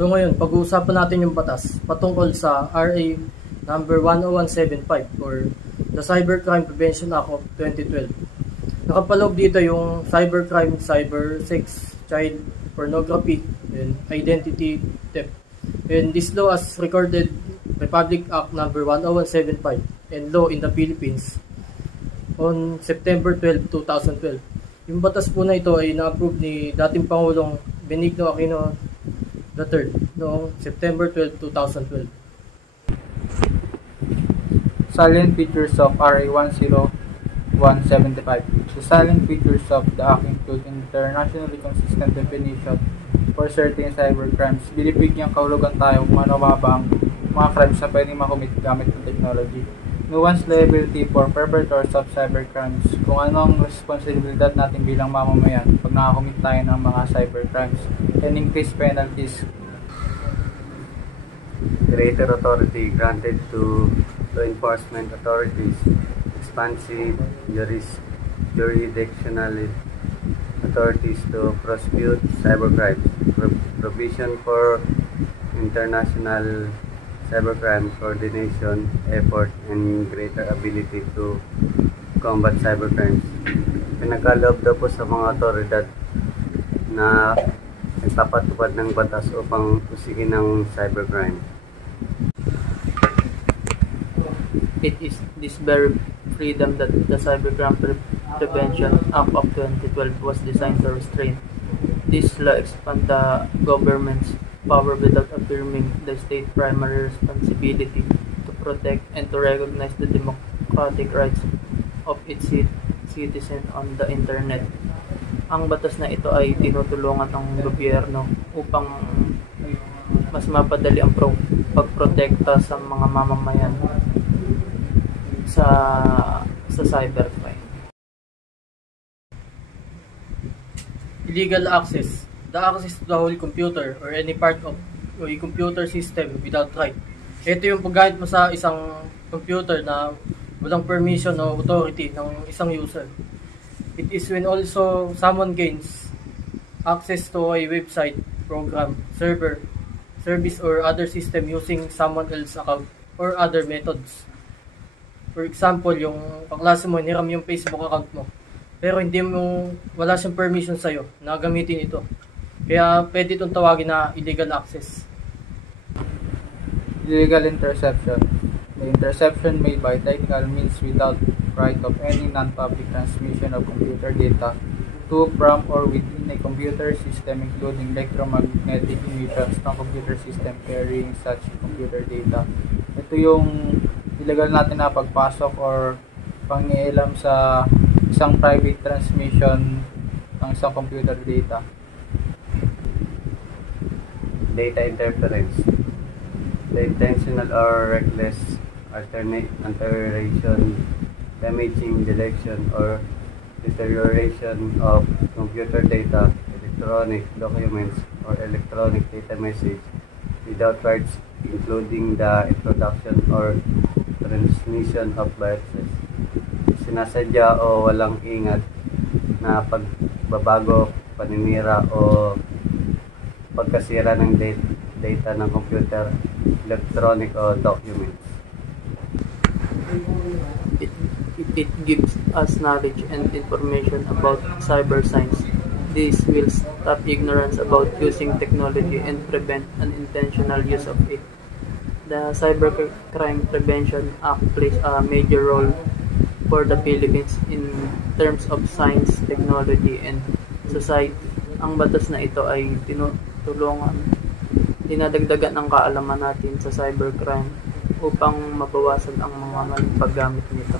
So ngayon, pag-uusapan natin yung batas patungkol sa RA number 10175 or the Cybercrime Prevention Act of 2012. Nakapaloob dito yung cybercrime, cyber sex, child pornography, and identity theft. And this law as recorded Republic Act number 10175 and law in the Philippines on September 12, 2012. Yung batas po na ito ay na-approve ni dating Pangulong Benigno Aquino III noong September 12, 2012. Salient features of RA 10175. The salient features of the Act include internationally consistent definition for certain cybercrimes. Binibigyang kahulugan tayo kung ano ba ang mga crimes na pwedeng makomit gamit ng technology. Nuance liability for perpetrators of cybercrimes. Kung anong responsibilidad natin bilang mamamayan pag nakakomit tayo ng mga cybercrimes. And increased penalties. Greater authority granted to law enforcement authorities. Expansive jurisdictional authorities to prosecute cybercrimes. Provision for international cybercrime coordination effort and greater ability to combat cybercrimes. Pinagkaloob daw po sa mga otoridad na nagpapatupad ng batas upang usigin ng cybercrime. It is this very freedom that the Cybercrime Prevention Act of 2012 was designed to restrain. This law expands the government's power without affirming the state's primary responsibility to protect and to recognize the democratic rights of its citizens on the internet. Ang batas na ito ay tinutulungan ng gobyerno upang mas mapadali ang pagprotekta sa mga mamamayan sa cybercrime. Illegal access. The access to the whole computer or any part of a computer system without right. Ito yung paggamit mo sa isang computer na walang permission o authority ng isang user. It is when also someone gains access to a website, program, server, service, or other system using someone else's account or other methods. For example, yung kaklase mo, niram yung Facebook account mo. Pero wala siyang permission sa'yo na gamitin ito. Kaya pwede itong tawagin na illegal access. Illegal interception. The interception made by technical means without right of any non-public transmission of computer data to, from, or within a computer system, including electromagnetic emissions ng computer system carrying such computer data. Ito yung illegal natin na pagpasok or pangialam sa isang private transmission ng isang computer data. Data interference. The intentional or reckless alteration, damaging, deletion, or deterioration of computer data, electronic documents, or electronic data message without rights, including the introduction or transmission of viruses. Sinasadya o walang ingat na pagbabago, paninira o pagkasira ng data ng computer, electronic o documents. It gives us knowledge and information about cyber science. This will stop ignorance about using technology and prevent unintentional use of it. The Cybercrime Prevention Act plays a major role for the Philippines in terms of science, technology, and society. Ang batas na ito ay dinadagdagan ng kaalaman natin sa cybercrime upang mabawasan ang mga maling paggamit nito.